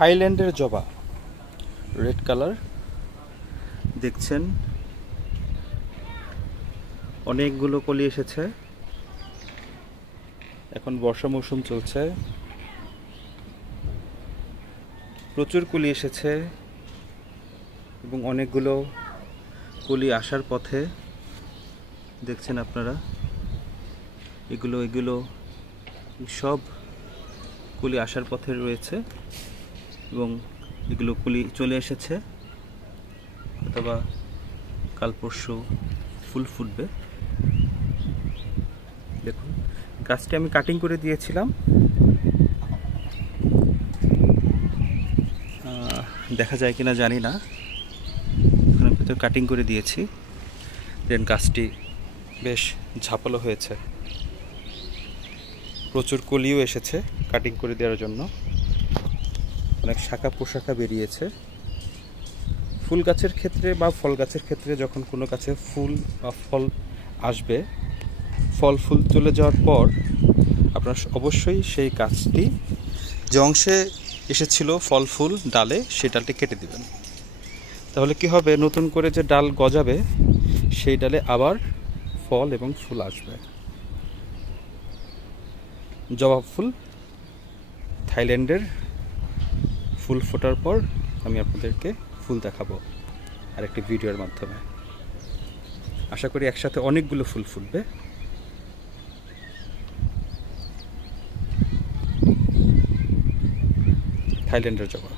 থাইল্যান্ডের জবা, red colour দেখছেন। অনেকগুলো কলি এসেছে, এখন বর্ষা মৌসুম চলছে, প্রচুর কলি এসেছে এবং অনেকগুলো কলি আসার পথে দেখছেন আপনারা। এগুলো সব কলি আসার পথে রয়েছে এবং এগুলো কলি চলে এসেছে, অথবা কাল পরশু ফুল ফুটবে। দেখুন, গাছটি আমি কাটিং করে দিয়েছিলাম, দেখা যায় কিনা জানি না। এখানে ভিতরে কাটিং করে দিয়েছি, দেন গাছটি বেশ ঝাপালো হয়েছে, প্রচুর কলিও এসেছে কাটিং করে দেওয়ার জন্য, অনেক শাখা পোশাখা বেরিয়েছে। ফুল গাছের ক্ষেত্রে বা ফল গাছের ক্ষেত্রে যখন কোনো গাছে ফুল বা ফল আসবে, ফল ফুল চলে যাওয়ার পর আপনার অবশ্যই সেই গাছটি যে অংশে এসেছিল ফল ফুল ডালে, সেই ডালটি কেটে দিবেন। তাহলে কি হবে, নতুন করে যে ডাল গজাবে সেই ডালে আবার ফল এবং ফুল আসবে। জবা ফুল থাইল্যান্ডের ফুল ফোটার পর আমি আপনাদেরকে ফুল দেখাবো আরেকটি ভিডিওর মাধ্যমে। আশা করি একসাথে অনেকগুলো ফুল ফুটবে। থাইল্যান্ডের জবা।